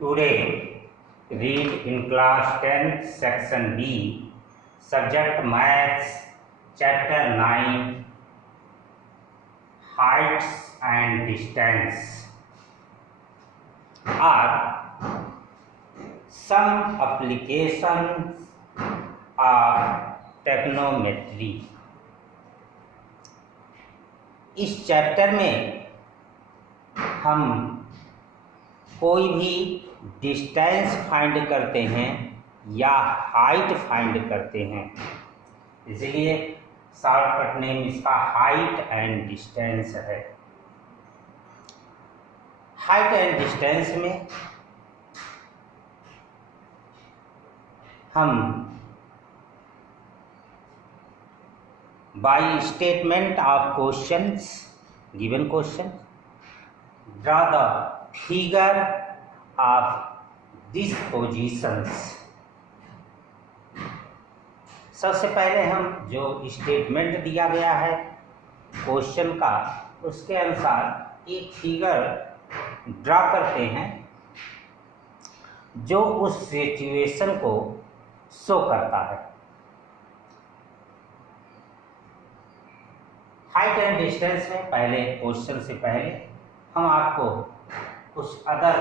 Today, read in class 10 section B, subject maths, chapter 9, heights and distance are some applications of trigonometry। इस chapter में हम कोई भी distance find करते हैं या हाइट फाइंड करते हैं, इसलिए शॉर्टकट नेम इसका हाइट एंड डिस्टेंस है। हाइट एंड डिस्टेंस में हम by statement of questions, given question, draw the figure of this positions. सबसे पहले हम जो स्टेटमेंट दिया गया है क्वेश्चन का, उसके अनुसार एक फिगर ड्रा करते हैं जो उस सिचुएशन को शो करता है। हाइट एंड डिस्टेंस में पहले क्वेश्चन से पहले हम आपको कुछ अदर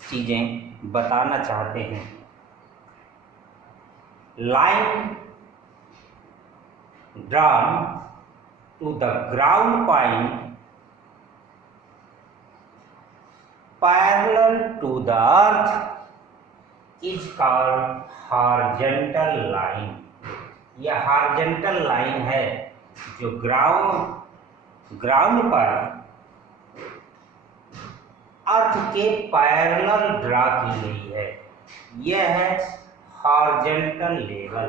चीजें बताना चाहते हैं। Line drawn to the ground point parallel to the earth is called horizontal line. यह हॉरिजॉन्टल लाइन है जो ग्राउंड पर अर्थ के पैरेलल ड्रा की गई है। यह है horizontal level.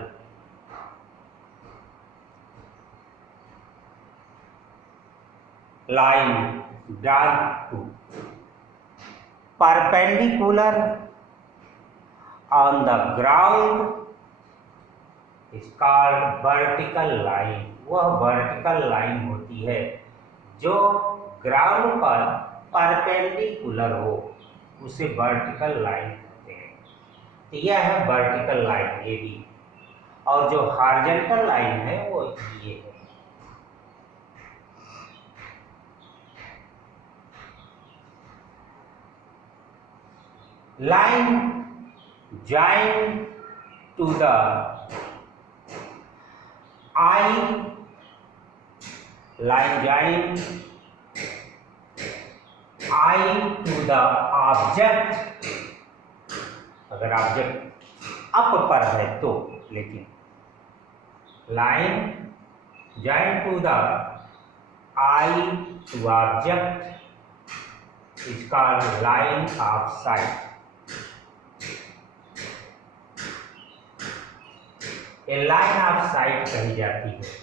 Line drawn to perpendicular on the ground is called vertical line. वह वर्टिकल लाइन होती है जो ग्राउंड पर परपेंडिकुलर हो, उसे वर्टिकल लाइन कहते हैं। तो यह है वर्टिकल लाइन ये भी, और जो हॉरिजॉन्टल लाइन है वो ये है। Line join to the eye, line join eye to the object. अगर ऑब्जेक्ट अप पर है तो, लेकिन line join to the eye to object is called line of sight. ये लाइन ऑफ साइट कही जाती है।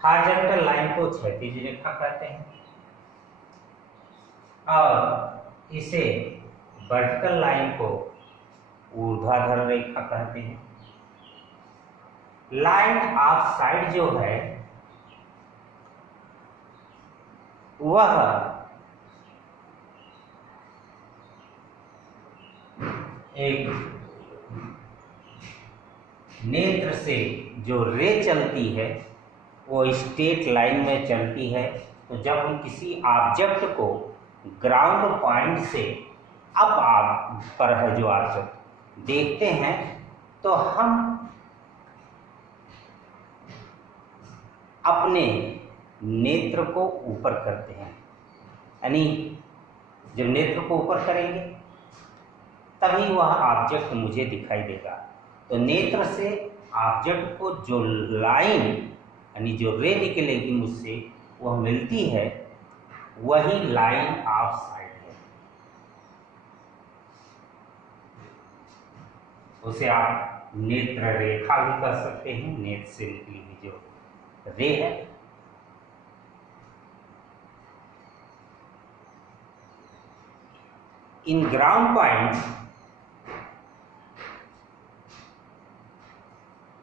हॉरिजॉन्टल लाइन को क्षैतिज रेखा कहते हैं और इसे वर्टिकल लाइन को ऊर्ध्वाधर रेखा कहते हैं। लाइन ऑफ साइट जो है वह एक नेत्र से जो रे चलती है वो स्ट्रेट लाइन में चलती है। तो जब हम किसी ऑब्जेक्ट को ग्राउंड पॉइंट से अप पर है जो ऑब्जेक्ट देखते हैं तो हम अपने नेत्र को ऊपर करते हैं, यानी जब नेत्र को ऊपर करेंगे तभी वह ऑब्जेक्ट मुझे दिखाई देगा। तो नेत्र से ऑब्जेक्ट को जो लाइन यानी जो रे निकलेगी मुझसे वह मिलती है, वही लाइन ऑफ साइट है। उसे आप नेत्र रेखा भी कर सकते हैं। नेत्र से निकली हुई जो रे है, in ground point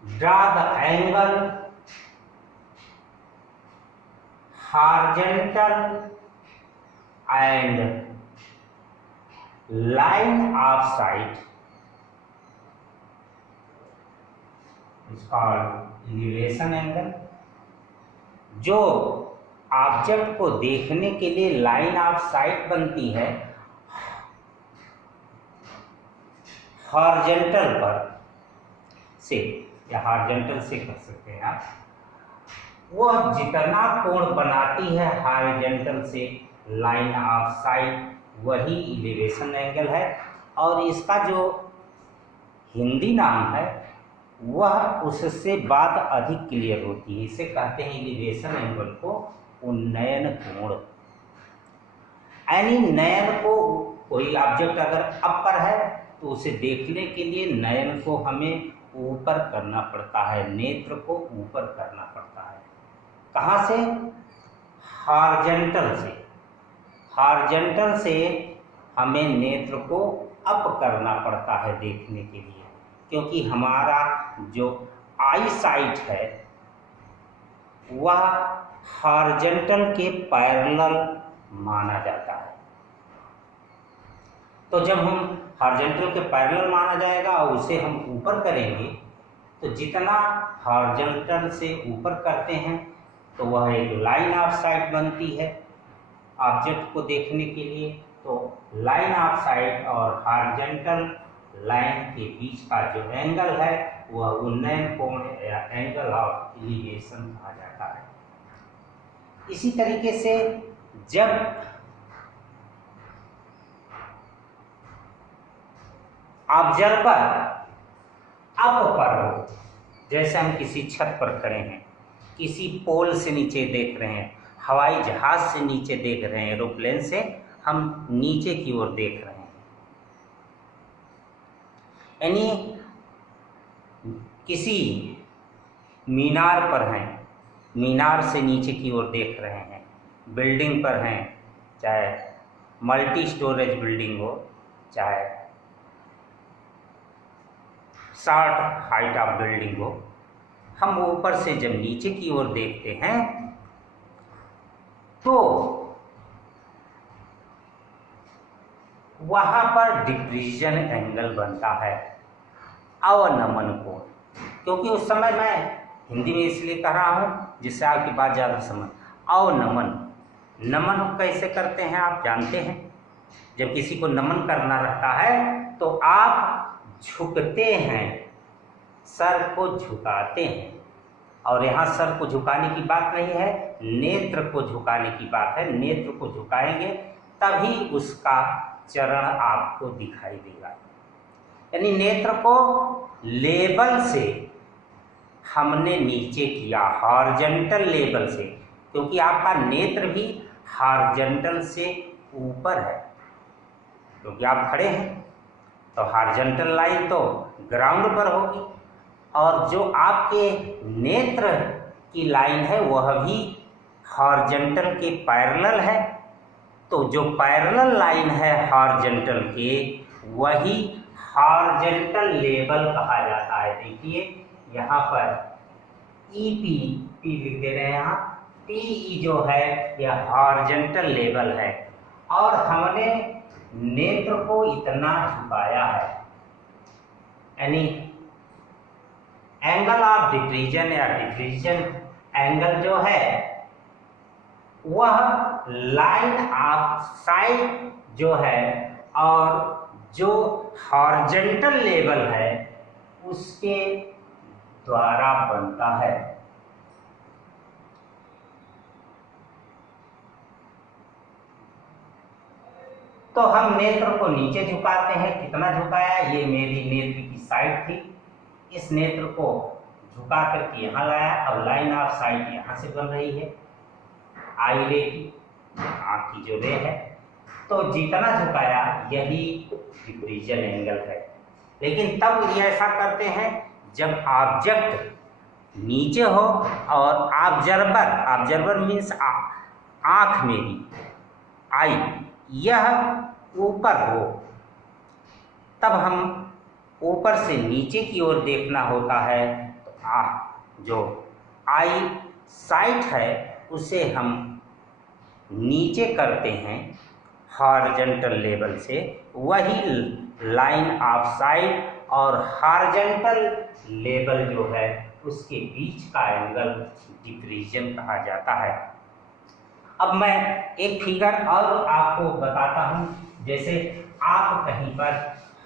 draw the angle horizontal and line of sight is called elevation angle। जो ऑब्जेक्ट को देखने के लिए लाइन ऑफ साइट बनती है हॉरिजॉन्टल पर से या हॉरिजॉन्टल से कर सकते हैं आप, वह जितना कोण बनाती है हॉरिजॉन्टल से लाइन ऑफ साइट वही इलिवेशन एंगल है। और इसका जो हिंदी नाम है वह उससे बात अधिक क्लियर होती है। इसे कहते हैं इलिवेशन एंगल को उन्नयन कोण। यानी नयन को कोई ऑब्जेक्ट अगर अप पर है तो उसे देखने के लिए नयन को हमें ऊपर करना पड़ता है, नेत्र को ऊपर करना पड़ता है। कहाँ से? हॉरिजॉन्टल से। हॉरिजॉन्टल से हमें नेत्र को अप करना पड़ता है देखने के लिए, क्योंकि हमारा जो आई साइट है वह हॉरिजॉन्टल के पैरेलल माना जाता है। तो जब हम हॉरिजॉन्टल के पैरेलल माना जाएगा और उसे हम ऊपर करेंगे तो जितना हॉरिजॉन्टल से ऊपर करते हैं तो वह एक लाइन ऑफ साइट बनती है ऑब्जेक्ट को देखने के लिए। तो लाइन ऑफ साइट और हॉरिजॉन्टल लाइन के बीच का जो एंगल है वह उन्नयन कोण या एंगल ऑफ एलिवेशन कहा जाता है। इसी तरीके से जब ऑब्जर्वर अप पर हो, जैसे हम किसी छत पर खड़े हैं, किसी पोल से नीचे देख रहे हैं, हवाई जहाज से नीचे देख रहे हैं, एरोप्लेन से हम नीचे की ओर देख रहे हैं, यानी किसी मीनार पर हैं, मीनार से नीचे की ओर देख रहे हैं, बिल्डिंग पर हैं, चाहे मल्टी स्टोरेज बिल्डिंग हो, चाहे शॉर्ट हाइट ऑफ बिल्डिंग हो, हम ऊपर से जब नीचे की ओर देखते हैं तो वहाँ पर डिप्रीजन एंगल बनता है, अवनमन कोण। क्योंकि उस समय मैं हिंदी में इसलिए कह रहा हूँ जिससे आपकी बात ज़्यादा समझ। अवनमन, नमन कैसे करते हैं आप जानते हैं? जब किसी को नमन करना रहता है तो आप झुकते हैं, सर को झुकाते हैं। और यहाँ सर को झुकाने की बात नहीं है, नेत्र को झुकाने की बात है। नेत्र को झुकाएंगे तभी उसका चरण आपको दिखाई देगा। यानी नेत्र को लेवल से हमने नीचे किया, हॉरिजॉन्टल लेवल से, क्योंकि आपका नेत्र भी हॉरिजॉन्टल से ऊपर है, क्योंकि आप खड़े हैं तो हॉरिजॉन्टल लाइन तो ग्राउंड पर होगी और जो आपके नेत्र की लाइन है वह भी हॉरिजॉन्टल के पैरेलल है। तो जो पैरेलल लाइन है हॉरिजॉन्टल के वही हॉरिजॉन्टल लेवल कहा जाता है। देखिए यहाँ पर पी लिख दे रहे हैं, यहाँ टी जो है यह हॉरिजॉन्टल लेवल है और हमने नेत्र को इतना झुकाया है, यानी एंगल ऑफ डिप्रीजन या डिप्रीजन एंगल जो है वह लाइन ऑफ साइट जो है और जो हॉरिजॉन्टल लेवल है उसके द्वारा बनता है। तो हम नेत्र को नीचे झुकाते हैं। कितना झुकाया? ये मेरी नेत्र की साइड थी, इस नेत्र को झुका करके यहाँ लाया। अब लाइन ऑफ साइट यहाँ से बन रही है, आई रे की, आँख की जो रे है, तो जितना झुकाया यही डिप्रीजन एंगल है। लेकिन तब ये ऐसा करते हैं जब ऑब्जेक्ट नीचे हो और ऑब्जर्वर मीन्स आँख मेरी, आई, यह ऊपर हो, तब हम ऊपर से नीचे की ओर देखना होता है। तो जो आई साइट है उसे हम नीचे करते हैं हॉरिजॉन्टल लेवल से, वही लाइन ऑफ साइट और हॉरिजॉन्टल लेवल जो है उसके बीच का एंगल डिक्रीजन कहा जाता है। अब मैं एक फिगर और आपको बताता हूं। जैसे आप कहीं पर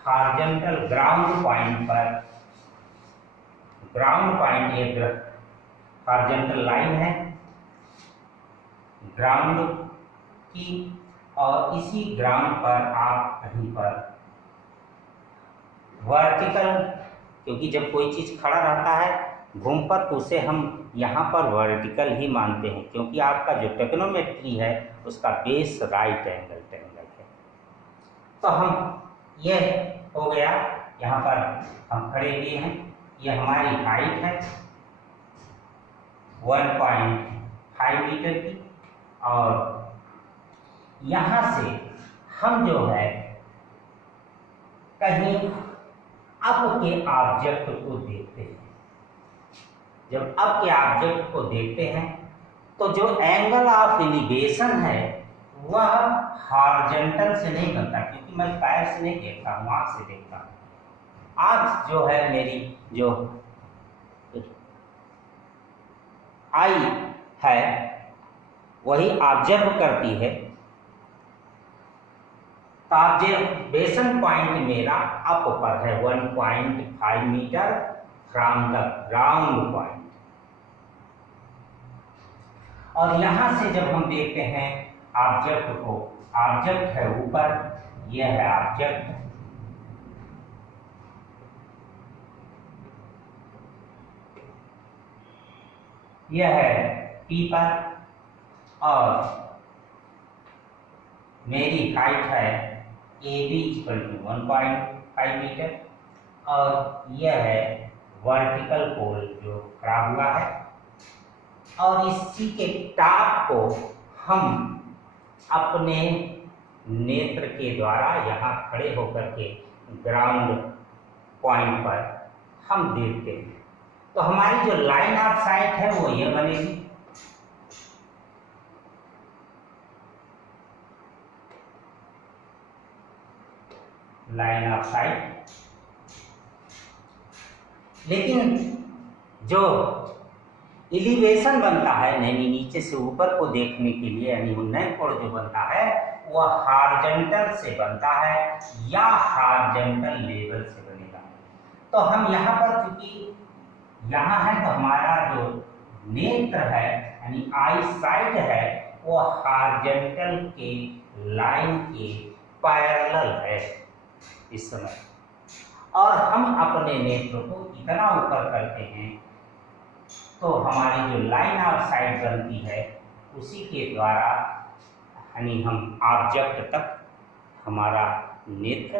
हॉरिजॉन्टल ग्राउंड पॉइंट एक हॉरिजॉन्टल लाइन है ग्राउंड की, और इसी ग्राउंड पर आप कहीं पर वर्टिकल, क्योंकि जब कोई चीज़ खड़ा रहता है घूम पर तो उसे हम यहाँ पर वर्टिकल ही मानते हैं, क्योंकि आपका जो टेक्नोमेट्री है उसका बेस राइट एंगल ट्रायंगल है। तो हम ये हो गया, यहाँ पर हम खड़े हुए हैं, ये हमारी हाइट है 1.5 मीटर की, और यहाँ से हम जो है कहीं अब के ऑब्जेक्ट को देखते हैं। जब अब के ऑब्जेक्ट को देखते हैं तो जो एंगल ऑफ एलिवेशन है वह हॉरिजॉन्टल से नहीं बनता, क्योंकि मैं पैर से नहीं देखता हूँ, आँख से देखता हूँ। आँख जो है मेरी जो आई है वही ऑब्जर्व करती है। तो ऑब्जर्वेशन पॉइंट मेरा अप पर है 1.5 meter from the ground point, और यहां से जब हम देखते हैं ऑब्जेक्ट को, ऑब्जेक्ट है ऊपर, यह है ऑब्जेक्ट, यह है पीपर, और मेरी हाइट है AB = 1.5 मीटर, और यह है वर्टिकल पोल जो खड़ा हुआ है, और इसी के टॉप को हम अपने नेत्र के द्वारा यहाँ खड़े होकर के ग्राउंड पॉइंट पर हम देखते हैं। तो हमारी जो लाइन ऑफ साइट है वो ये बनेगी, लाइन ऑफ साइट। लेकिन जो एलिवेशन बनता है, यानी नीचे से ऊपर को देखने के लिए, यानी उन्नयन कोण जो बनता है वह हॉरिजॉन्टल से बनता है या हॉरिजॉन्टल लेवल से बनेगा। तो हम यहाँ पर चूंकि यहाँ है तो हमारा जो नेत्र है यानी आई साइड है वो हॉरिजॉन्टल के लाइन के पैरेलल है इस समय, और हम अपने नेत्र को इतना ऊपर करते हैं तो हमारी जो लाइन ऑफ साइट बनती है उसी के द्वारा यानी हम ऑब्जेक्ट तक हमारा नेत्र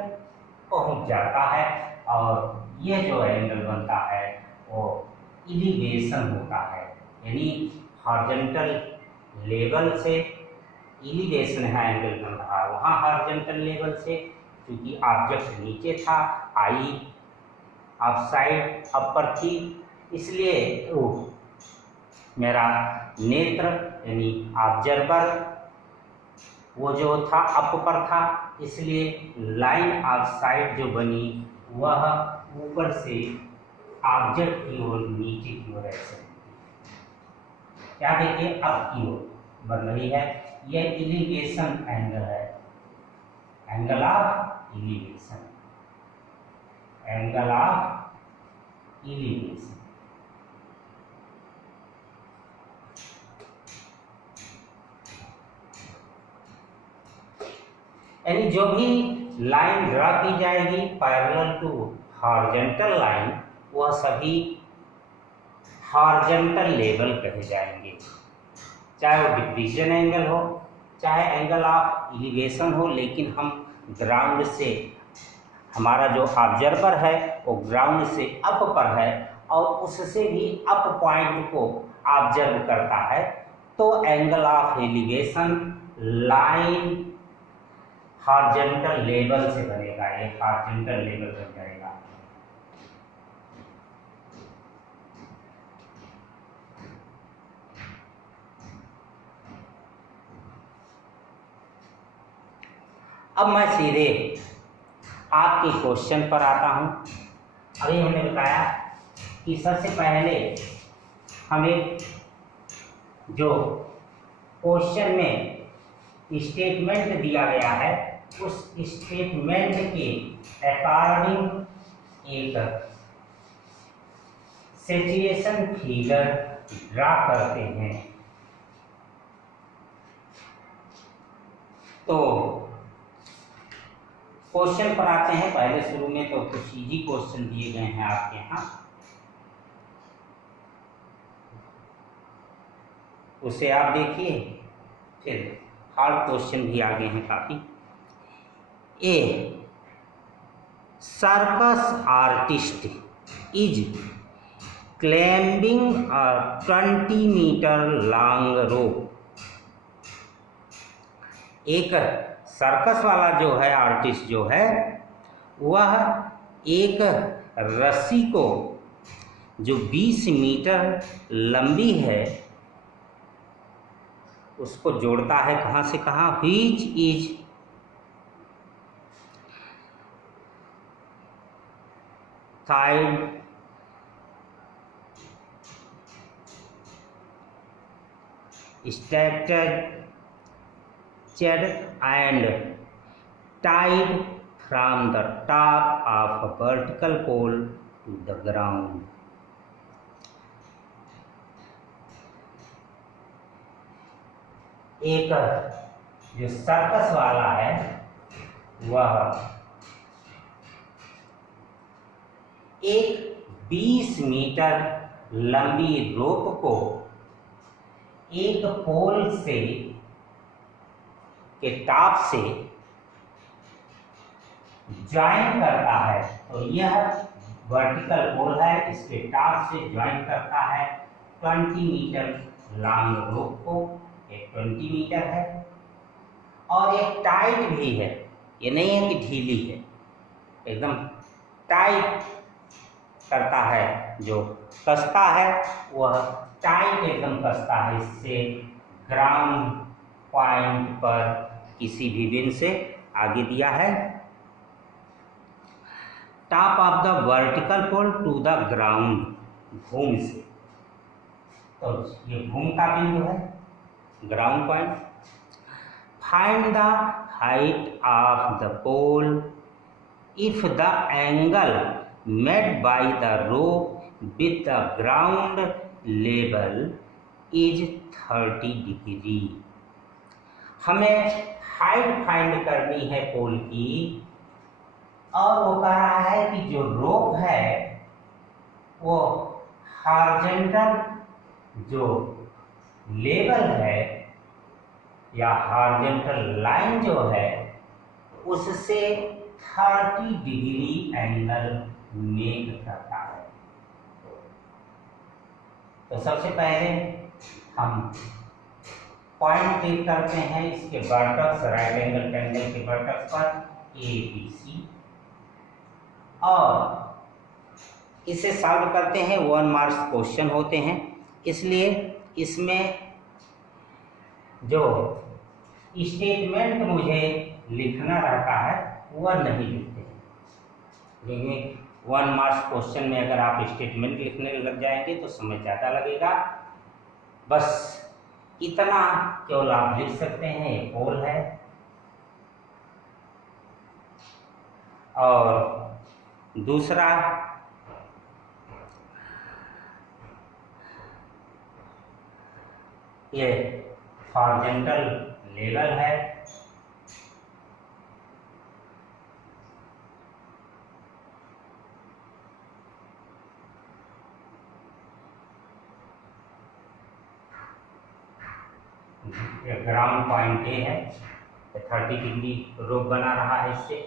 पहुंच जाता है, और यह जो एंगल बनता है वो एलिवेशन होता है। यानी हॉरिजॉन्टल लेवल से एलिवेशन है एंगल बन रहा है, वहाँ हॉरिजॉन्टल लेवल से क्योंकि ऑब्जेक्ट नीचे था, आई ऑफ साइड अपर थी, इसलिए मेरा नेत्र यानी ऑब्जर्वर वो जो था अप पर था, इसलिए लाइन ऑफ साइट जो बनी वह ऊपर से ऑब्जेक्ट की ओर नीचे की ओर ऐसे क्या देखिए अब की ओर बन रही है। यह एलिवेशन एंगल है, angle of elevation, angle of elevation. यानी जो भी लाइन ड्रा की जाएगी पैरेलल टू हॉरिजॉन्टल लाइन वह सभी हॉरिजॉन्टल लेवल कहे जाएंगे, चाहे वो डिक्रीजन एंगल हो चाहे एंगल ऑफ एलिवेशन हो। लेकिन हम ग्राउंड से, हमारा जो ऑब्जर्वर है वो ग्राउंड से अप पर है और उससे भी अप पॉइंट को ऑब्जर्व करता है, तो angle of elevation line horizontal level से बनेगा, ये हॉरिजॉन्टल लेवल बन जाएगा। अब मैं सीधे आपके क्वेश्चन पर आता हूँ। अभी हमने बताया कि सबसे पहले हमें जो क्वेश्चन में स्टेटमेंट दिया गया है उस स्टेटमेंट के अकॉर्डिंग एक सिचुएशन फिगर ड्रा करते हैं। तो क्वेश्चन पर आते हैं। पहले शुरू में तो कुछ इजी क्वेश्चन दिए गए हैं आपके यहाँ, उसे आप देखिए। फिर हार्ड क्वेश्चन भी आगे हैं काफी। A circus artist is climbing a 20 metre long rope. एक सर्कस वाला जो है आर्टिस्ट जो है वह एक रस्सी को जो 20 मीटर लंबी है उसको जोड़ता है कहाँ से कहाँ, which is tied stretched and tied from the top of a vertical pole to the ground. एक जो सर्कस वाला है वह एक 20 मीटर लंबी रोप को एक पोल से के टॉप से ज्वाइन करता है। तो यह वर्टिकल पोल है, इसके टॉप से ज्वाइन करता है 20 मीटर लॉन्ग रोप को। एक 20 मीटर है और एक टाइट भी है, ये नहीं है कि ढीली है, एकदम टाइट करता है। जो कसता है वह टाइट एकदम कसता है। इससे ग्राउंड पॉइंट पर किसी भी बिंदु से आगे दिया है। Top of the vertical pole to the ground, भूमि से। तो ये भूमि का बिंदु है, ground point. Find the height of the pole if the angle made by the rope with the ground level is 30 degree. हमें हाइट फाइंड करनी है पोल की, और वो कह रहा है कि जो रोप है वो हॉरिजॉन्टल जो लेवल है या हॉरिजॉन्टल लाइन जो है उससे 30 डिग्री एंगल मेक करता है। तो सबसे पहले हम पॉइंट क्लिक करते हैं इसके वर्टेक्स, राइट एंगल ट्रायंगल के वर्टेक्स पर ABC, और इसे सॉल्व करते हैं। 1 मार्क्स क्वेश्चन होते हैं, इसलिए इसमें जो स्टेटमेंट मुझे लिखना रहता है वह नहीं लिखते हैं। लेकिन 1 मार्क्स क्वेश्चन में अगर आप स्टेटमेंट लिखने लग जाएंगे तो समय ज़्यादा लगेगा। बस इतना केवल आप लिख सकते हैं। ये पोल है और दूसरा ये हॉरिजॉन्टल लेवल है। ग्राउंड पॉइंट ए है, 30 डिग्री रोप बना रहा है। इससे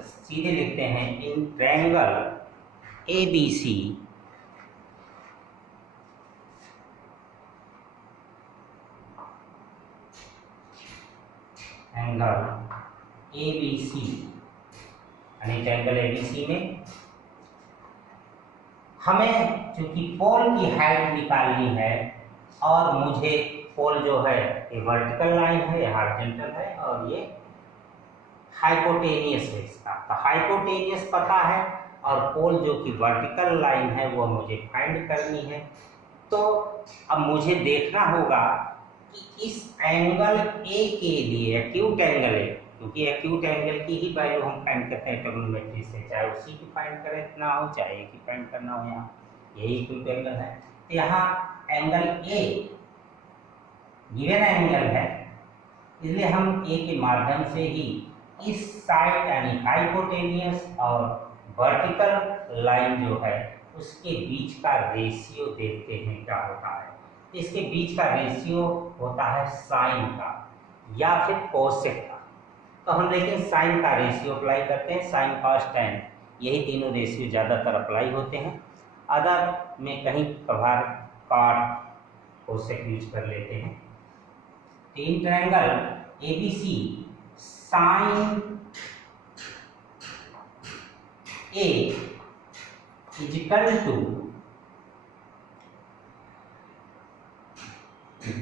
सीधे लिखते हैं in triangle ABC angle ABC, यानी ट्रायंगल ABC में हमें चूंकि पोल की हाइट निकालनी है और मुझे पोल जो है ये वर्टिकल लाइन है, ये हॉरिजॉन्टल है और ये हाइपोटेनियस है इसका, तो हाइपोटेनियस पता है और पोल जो कि वर्टिकल लाइन है वो मुझे फाइंड करनी है। तो अब मुझे देखना होगा कि इस एंगल ए के लिए, एक्यूट एंगल है, क्योंकि एक्यूट एंगल की ही वैल्यू हम फाइंड करते हैं ट्रिग्नोमेट्री से, चाहे उसी की फाइंड करना हो चाहे एक ही फाइंड करना हो, यहाँ यही एक्यूट एंगल है। तो यहाँ एंगल ए गिवन एंगल है, इसलिए हम ए के माध्यम से ही इस साइड यानी हाइपोटेनियस और वर्टिकल लाइन जो है उसके बीच का रेशियो देखते हैं क्या होता है। इसके बीच का रेशियो होता है साइन का या फिर कोसेक का, तो हम लेकिन साइन का रेशियो अप्लाई करते हैं, साइन कॉस टैन, यही तीनों रेशियो ज़्यादातर अप्लाई होते हैं। अदर में कहीं कभार कॉट कोसेक यूज कर लेते हैं। तीन triangle ABC sine A is equal to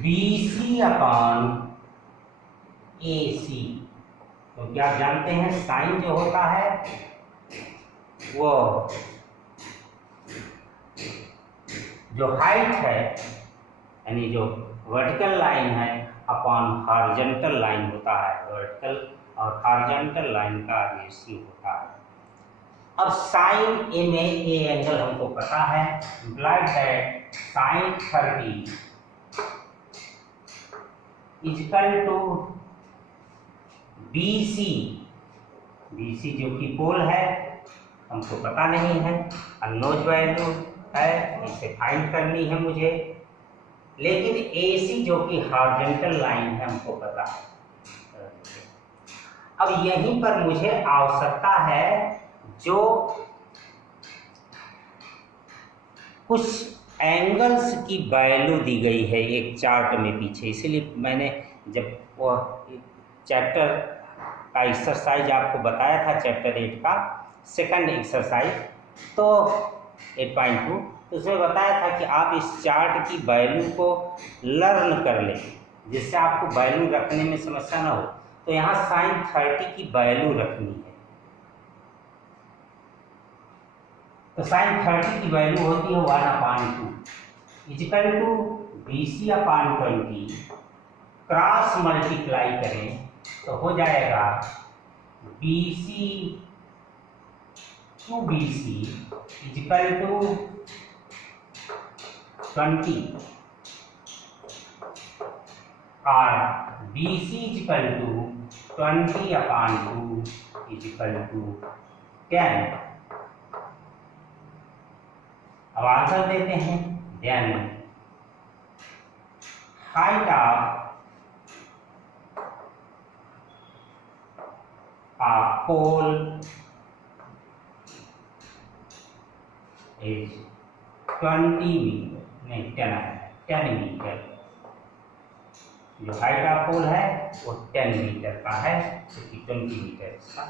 BC upon AC, क्योंकि आप जानते हैं साइन जो होता है वो जो हाइट है यानी जो वर्टिकल लाइन है अपॉन हॉरिजॉन्टल लाइन होता है, वर्टिकल और हॉरिजॉन्टल लाइन का रेशियो होता है। अब साइन ए में ए एंगल हमको पता है, implied that sine 30 is equal to BC, BC जो कि पोल है हमको पता नहीं है, अननोन वैल्यू है, इसे फाइंड करनी है मुझे, लेकिन AC जो कि हॉरिजॉन्टल लाइन है हमको पता है। अब यहीं पर मुझे आवश्यकता है जो कुछ एंगल्स की वैल्यू दी गई है एक चार्ट में पीछे, इसीलिए मैंने जब वो चैप्टर का एक्सरसाइज आपको बताया था, चैप्टर 8 का सेकंड एक्सरसाइज, तो 8.2, तो उसमें बताया था कि आप इस चार्ट की वैल्यू को लर्न कर लें जिससे आपको वैल्यू रखने में समस्या ना हो। तो यहाँ साइन 30 की वैल्यू रखनी है, तो साइन 30 की वैल्यू होती है 1/2 is equal to BC upon 20, cross multiply करें तो हो जाएगा BC two BC is equal to 20 और BC is equal to 20/2 is equal to 10। अब आंसर देते हैं। Then height of a pole is 20 meter, नहीं 10 मीटर, जो हाइट ऑफ पोल है वो 10 मीटर का है, क्योंकि 20 मीटर इसका।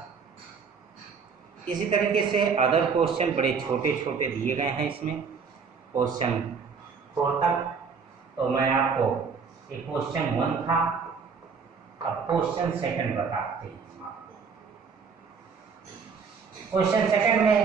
इसी तरीके से अदर क्वेश्चन बड़े छोटे छोटे दिए गए हैं इसमें, क्वेश्चन 4 तक। तो मैं आपको एक क्वेश्चन 1 था, अब क्वेश्चन सेकंड बताते हैं हम आपको। क्वेश्चन सेकंड में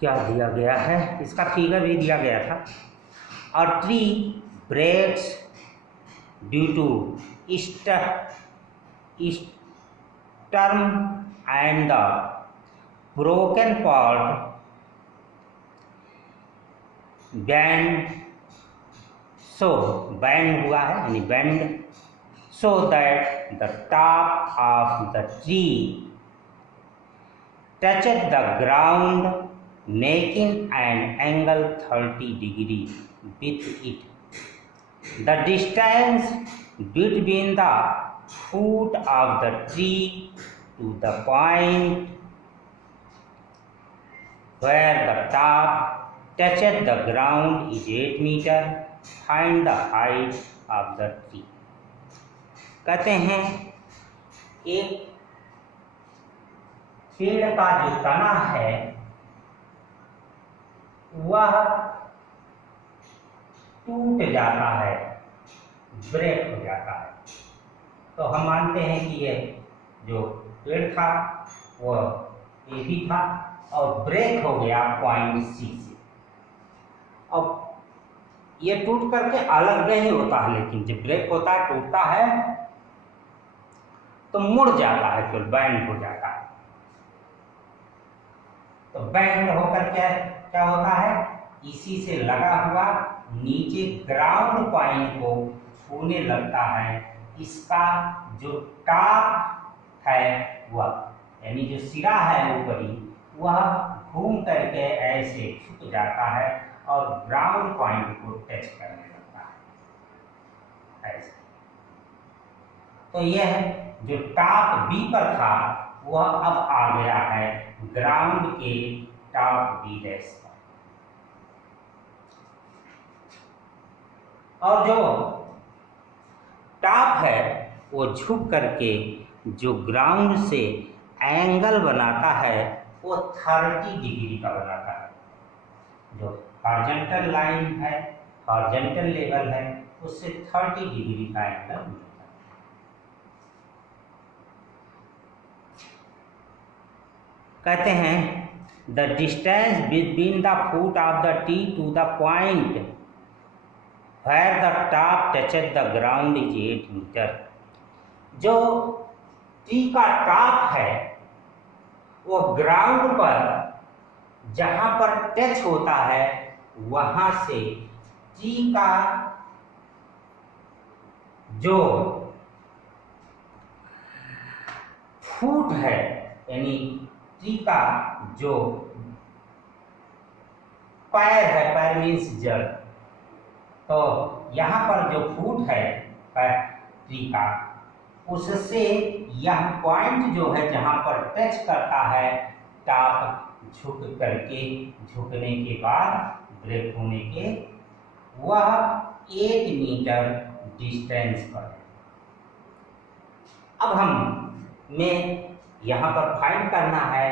क्या दिया गया है, इसका फिगर भी दिया गया था। A tree breaks due to storm and the broken part bend, so bend हुआ है यानी bend, so that the top of the tree touched the ground making an angle 30 degree with it. The distance between the foot of the tree to the point where the top touches the ground is 8 meter. Find the height of the tree. कहते हैं एक पेड़ का जो तना है वह टूट जाता है, ब्रेक हो जाता है। तो हम मानते हैं कि ये जो पेड़ था वह ए बी था और ब्रेक हो गया पॉइंट सी से। अब ये टूट करके अलग नहीं होता है, लेकिन जब ब्रेक होता है, टूटता है तो मुड़ जाता है, फिर बैंड हो जाता है। तो बैंड होकर क्या होता है, इसी से लगा हुआ नीचे ग्राउंड पॉइंट को छूने लगता है। इसका जो टॉप है वह यानी जो सिरा है ऊपरी वह घूम करके ऐसे झुक जाता है और ग्राउंड पॉइंट को टच करने लगता है ऐसे। तो यह जो टॉप बी पर था वह अब आ गया है ग्राउंड के टॉप बी डैश पर। और जो टॉप है वो झुक करके जो ग्राउंड से एंगल बनाता है वो 30 डिग्री का बनाता है। जो हॉरिजॉन्टल लाइन है, हॉरिजॉन्टल लेवल है, उससे 30 डिग्री का एंगल मिलता है। कहते हैं the distance between the foot of the tree to the point where the top touches the ground is 8 meter. जो टी का टॉप है वो ग्राउंड पर जहां पर टच होता है वहां से टी का जो फुट है यानी टी का जो पैर है, पैर मीन्स जड़, तो यहाँ पर जो फुट है ट्री का उससे यह पॉइंट जो है जहाँ पर टच करता है टॉप झुक करके, झुकने के बाद ब्रेक होने के वह 8 मीटर डिस्टेंस पर है। अब हमें यहाँ पर फाइंड करना है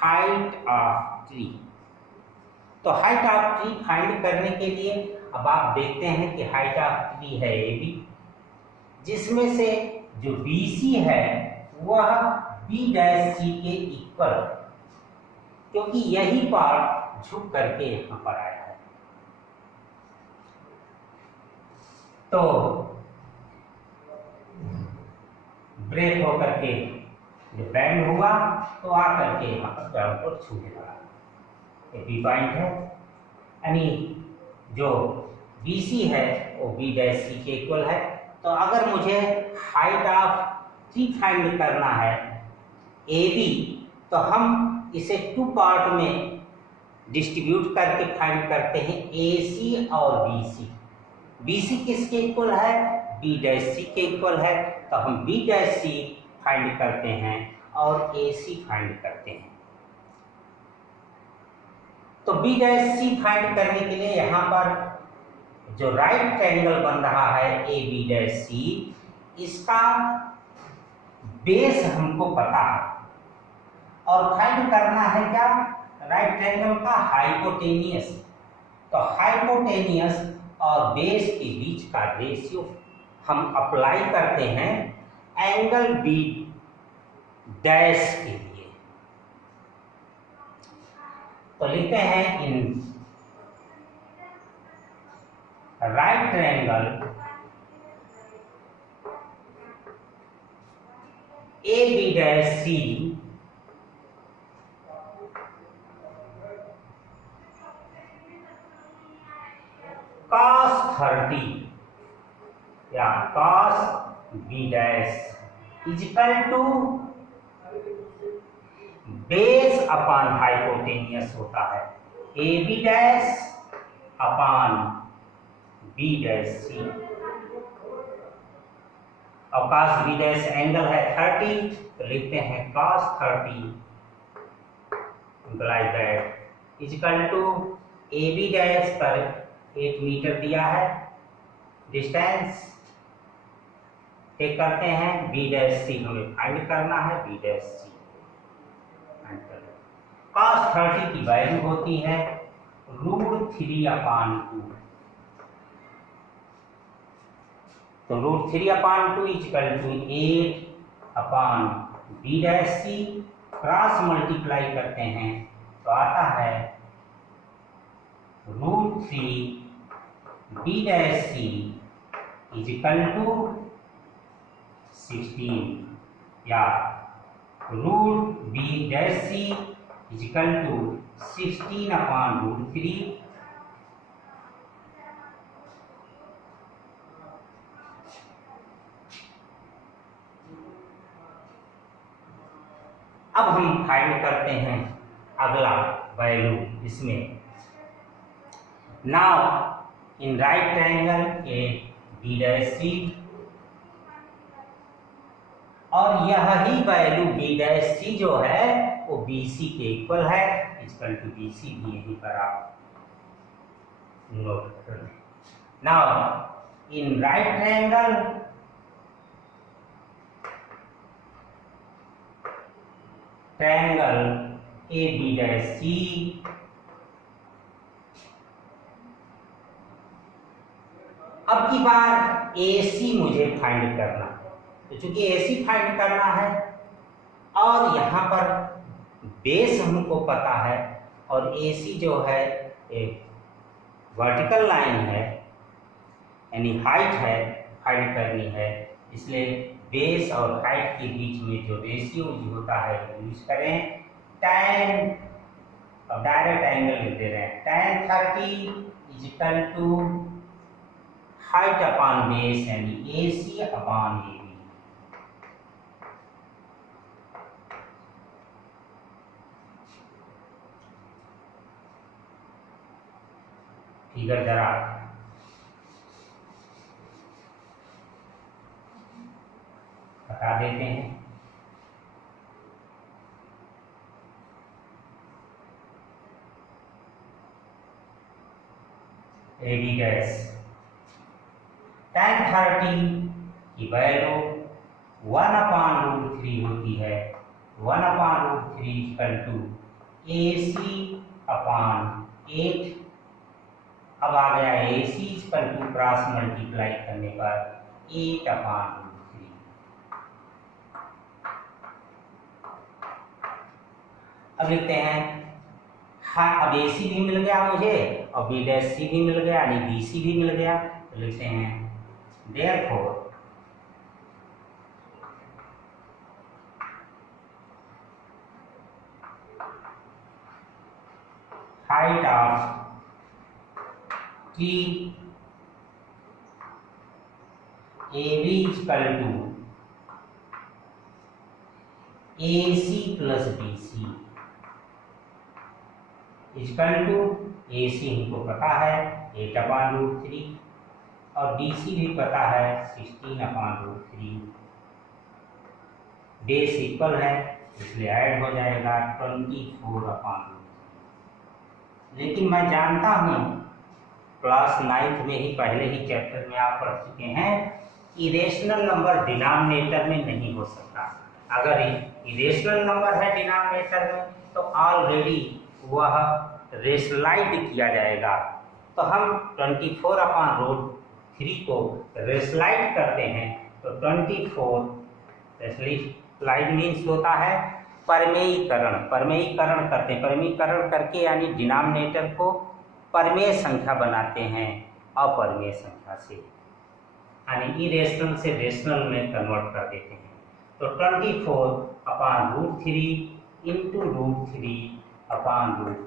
हाइट ऑफ ट्री। तो हाइट ऑफ ट्री फाइंड करने के लिए अब आप देखते हैं कि हाइट ऑफ ट्री है ए बी, जिसमें से जो बी सी है वह बी डैश सी के इक्वल है, क्योंकि यही पार्ट झुक करके यहाँ पर आया है। तो ब्रेक होकर के जब बैंड हुआ तो आकर के यहाँ पर ग्राउंड पर छूने लगा। ये बी पॉइंट है, यानी जो बी सी है वो बी डैश सी के इक्वल है। तो अगर मुझे हाइट ऑफ ट्री फाइंड करना है ए बी, तो हम इसे 2 पार्ट में डिस्ट्रीब्यूट करके फाइंड करते हैं, ए सी और बी सी। बी सी किसके इक्वल है, बी डैश सी के इक्वल है, तो हम बी डैश सी फाइंड करते हैं और ए सी फाइंड करते हैं। तो बी डैश सी फाइंड करने के लिए यहाँ पर जो राइट ट्रायंगल बन रहा है ए बी डैश सी, इसका बेस हमको पता है और फाइंड करना है क्या, राइट ट्रायंगल का हाइपोटेनियस। तो हाइपोटेनियस और बेस के बीच का रेशियो हम अप्लाई करते हैं एंगल बी डैश के लिए। तो लिखते हैं in right triangle A B dash C cos 30 या cos b dash equal to base upon hypotenuse होता है A B dash upon B dash C. और cos b डैश एंगल है 30, तो लिखते हैं cos 30 implies that is equal to A B dash पर 8 metre दिया है डिस्टेंस, टेक करते हैं, बी डैश सी हमें फाइंड करना है, बी डैश सी फाइंड कर लें। cos 30 की वैल्यू होती है √3/2। तो √3/2 equal to 8/b dash C, cross multiply करते हैं तो आता है √3b dash C equal to 16, या √b dash C equal to 16/√3। अब हम फाइंड करते हैं अगला वैल्यू इसमें। Now in right triangle A B dash C, और यह ही वैल्यू बी डैश सी जो है वो बी सी के इक्वल है, इक्वल टू बी सी भी यहीं पर आप नोट कर लें। Now in right triangle A B dash C, अब की बार ए सी मुझे फाइंड करना है। तो चूंकि ए सी फाइंड करना है और यहाँ पर बेस हमको पता है और ए सी जो है एक वर्टिकल लाइन है यानी हाइट है, फाइंड करनी है, इसलिए बेस और हाइट के बीच में जो रेशियो होता है यूज करें। tan, अब डायरेक्ट एंगल लिख दे रहे हैं, tan 30 equal to height upon base यानी A C upon A B. Figure जरा बता देते हैं। ए बी डैश tan 30 की वैल्यू 1/√3 होती है, 1/√3 इक्वल टू AC अपॉन 8। अब आ गया AC equal to cross multiply करने पर 8/√3। अब लिखते हैं, हाँ अब AC भी मिल गया मुझे और B डैश C भी मिल गया यानी BC भी मिल गया। तो लिखते हैं therefore height of tree AB equal to AC plus BC equal to AC हमको पता है 8/√3 और BC भी पता है 16/√3। बेस इक्वल है इसलिए ऐड हो जाएगा 24/√3। लेकिन मैं जानता हूँ क्लास 9th में ही पहले ही चैप्टर में आप पढ़ चुके हैं, इरेशनल नंबर डिनोमिनेटर में नहीं हो सकता। अगर इरेशनल नंबर है डिनोमिनेटर में तो ऑलरेडी वह रेशनलाइज किया जाएगा। तो हम 24/√3 को रेशनलाइज करते हैं तो 24 रेशनलाइज मीन्स होता है परमेयीकरण। परमेयीकरण करते हैं, परमेयीकरण करके यानी डिनोमिनेटर को परमेय संख्या बनाते हैं अपरमेय संख्या से, यानी इरेशनल से रेशनल में कन्वर्ट कर देते हैं। तो 24/√3 इंटू √3/√3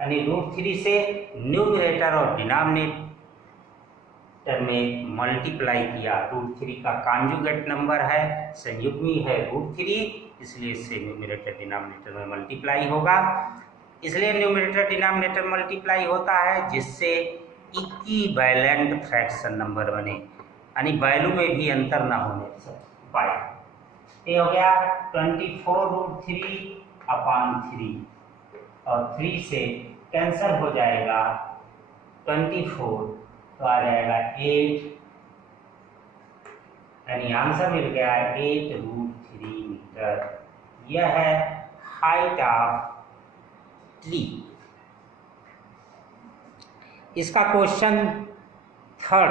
यानी √3 से न्यूमरेटर और डिनोमिनेटर में मल्टीप्लाई किया। √3 का कॉन्जुगेट नंबर है, संयुग्मी है √3, इसलिए इससे न्यूमरेटर डिनोमिनेटर में मल्टीप्लाई होगा। इसलिए न्यूमरेटर डिनोमिनेटर मल्टीप्लाई होता है जिससे इक्विवेलेंट फ्रैक्शन नंबर बने, यानी वैल्यू में भी अंतर ना होने पाए। ये हो गया 24√3/3 और 3 से कैंसिल हो जाएगा 24, तो आ जाएगा 8 यानी आंसर मिल गया 8√3 मीटर। यह है हाइट ऑफ ट्री। इसका क्वेश्चन थर्ड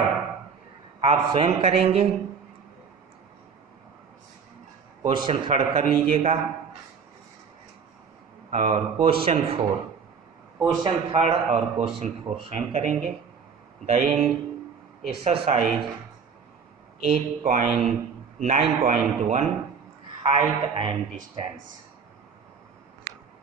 आप स्वयं करेंगे। क्वेश्चन थर्ड कर लीजिएगा। और क्वेश्चन थर्ड और क्वेश्चन फोर स्वयं करेंगे। The end exercise 8.9.1 height and distance.